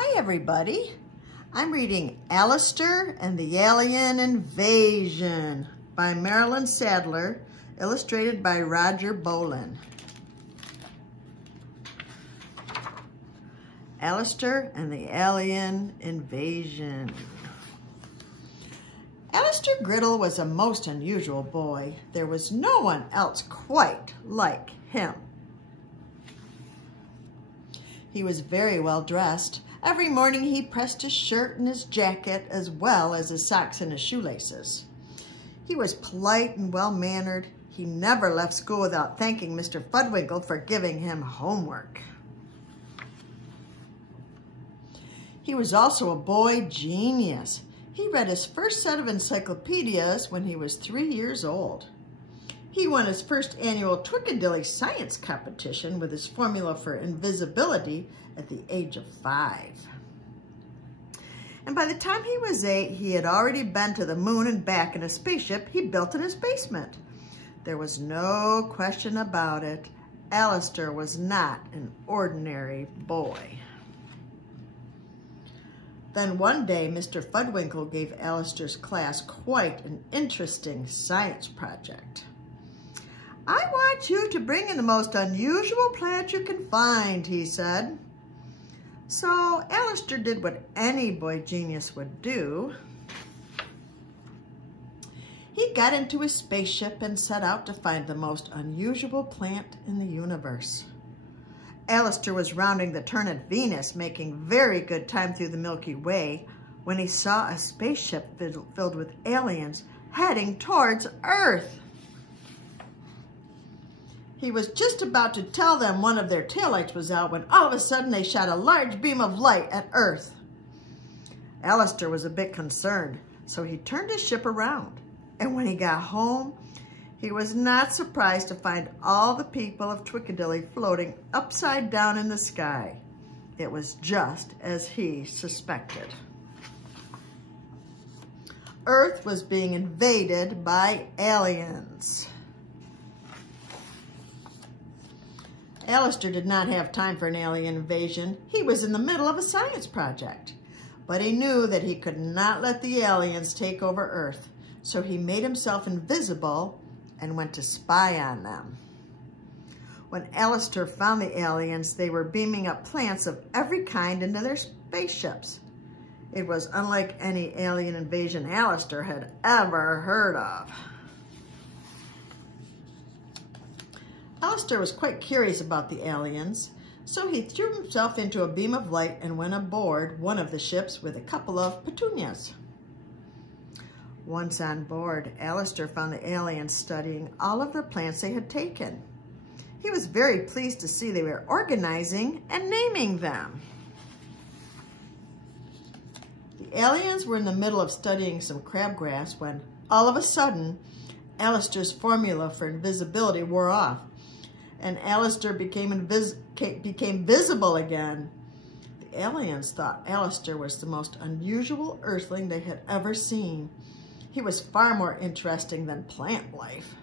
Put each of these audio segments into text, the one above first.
Hi everybody, I'm reading Alastair and the Alien Invasion by Marilyn Sadler, illustrated by Roger Bolin. Alastair and the Alien Invasion. Alastair Griddle was a most unusual boy. There was no one else quite like him. He was very well dressed. Every morning he pressed his shirt and his jacket as well as his socks and his shoelaces. He was polite and well-mannered. He never left school without thanking Mr. Fudwinkle for giving him homework. He was also a boy genius. He read his first set of encyclopedias when he was 3 years old. He won his first annual Twickadilly science competition with his formula for invisibility at the age of 5. And by the time he was 8, he had already been to the moon and back in a spaceship he built in his basement. There was no question about it. Alastair was not an ordinary boy. Then one day, Mr. Fudwinkle gave Alastair's class quite an interesting science project. "I want you to bring in the most unusual plant you can find," he said. So Alastair did what any boy genius would do. He got into his spaceship and set out to find the most unusual plant in the universe. Alastair was rounding the turn at Venus, making very good time through the Milky Way, when he saw a spaceship filled with aliens heading towards Earth. He was just about to tell them one of their taillights was out when all of a sudden they shot a large beam of light at Earth. Alastair was a bit concerned, so he turned his ship around. And when he got home, he was not surprised to find all the people of Twickadilly floating upside down in the sky. It was just as he suspected. Earth was being invaded by aliens. Alastair did not have time for an alien invasion. He was in the middle of a science project. But he knew that he could not let the aliens take over Earth, so he made himself invisible and went to spy on them. When Alastair found the aliens, they were beaming up plants of every kind into their spaceships. It was unlike any alien invasion Alastair had ever heard of. Alastair was quite curious about the aliens, so he threw himself into a beam of light and went aboard one of the ships with a couple of petunias. Once on board, Alastair found the aliens studying all of the plants they had taken. He was very pleased to see they were organizing and naming them. The aliens were in the middle of studying some crabgrass when, all of a sudden, Alastair's formula for invisibility wore off, and Alastair became visible again. The aliens thought Alastair was the most unusual earthling they had ever seen. He was far more interesting than plant life.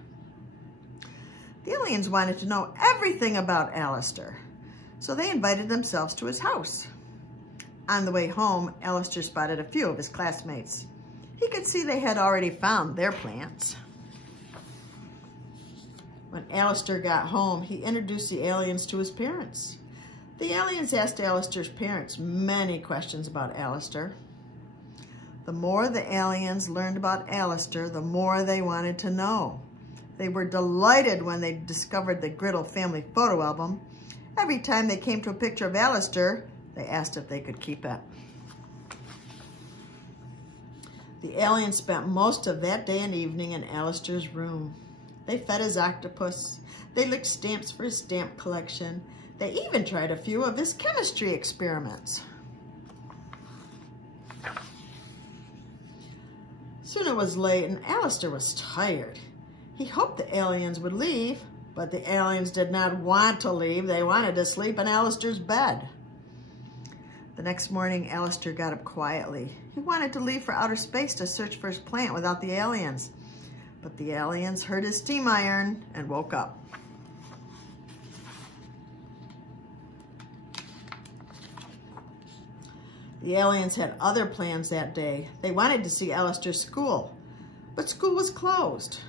The aliens wanted to know everything about Alastair, so they invited themselves to his house. On the way home, Alastair spotted a few of his classmates. He could see they had already found their plants. When Alastair got home, he introduced the aliens to his parents. The aliens asked Alastair's parents many questions about Alastair. The more the aliens learned about Alastair, the more they wanted to know. They were delighted when they discovered the Griddle family photo album. Every time they came to a picture of Alastair, they asked if they could keep it. The aliens spent most of that day and evening in Alastair's room. They fed his octopus. They licked stamps for his stamp collection. They even tried a few of his chemistry experiments. Soon it was late and Alastair was tired. He hoped the aliens would leave, but the aliens did not want to leave. They wanted to sleep in Alastair's bed. The next morning, Alastair got up quietly. He wanted to leave for outer space to search for his plant without the aliens. But the aliens heard his steam iron and woke up. The aliens had other plans that day. They wanted to see Alastair's school, but school was closed.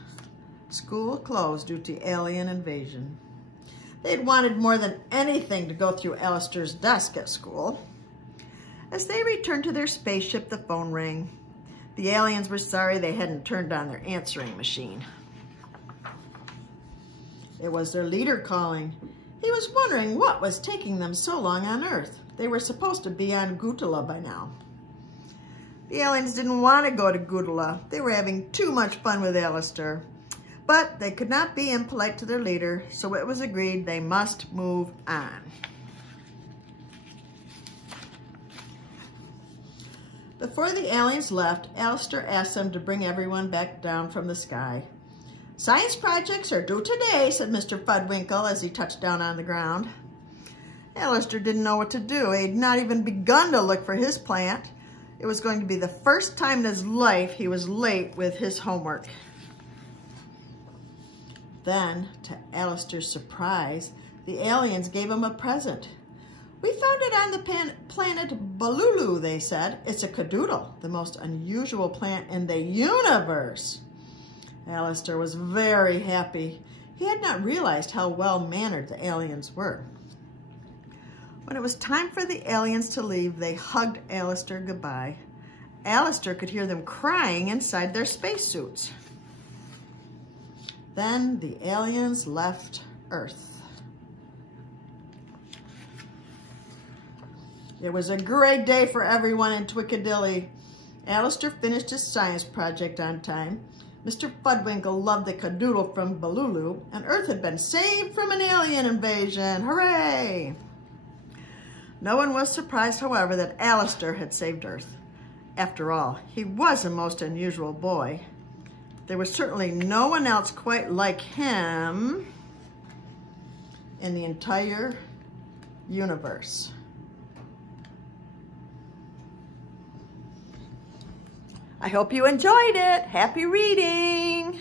School closed due to alien invasion. They'd wanted more than anything to go through Alastair's desk at school. As they returned to their spaceship, the phone rang. The aliens were sorry they hadn't turned on their answering machine. It was their leader calling. He was wondering what was taking them so long on Earth. They were supposed to be on Gutula by now. The aliens didn't want to go to Gutula. They were having too much fun with Alastair. But they could not be impolite to their leader, so it was agreed they must move on. Before the aliens left, Alastair asked them to bring everyone back down from the sky. "Science projects are due today," said Mr. Fudwinkle as he touched down on the ground. Alastair didn't know what to do. He had not even begun to look for his plant. It was going to be the first time in his life he was late with his homework. Then, to Alastair's surprise, the aliens gave him a present. "We found it on the planet Balulu," they said. "It's a cadoodle, the most unusual plant in the universe." Alastair was very happy. He had not realized how well-mannered the aliens were. When it was time for the aliens to leave, they hugged Alastair goodbye. Alastair could hear them crying inside their spacesuits. Then the aliens left Earth. It was a great day for everyone in Twickadilly. Alastair finished his science project on time. Mr. Fudwinkle loved the cadoodle from Balulu, and Earth had been saved from an alien invasion. Hooray! No one was surprised, however, that Alastair had saved Earth. After all, he was a most unusual boy. There was certainly no one else quite like him in the entire universe. I hope you enjoyed it. Happy reading!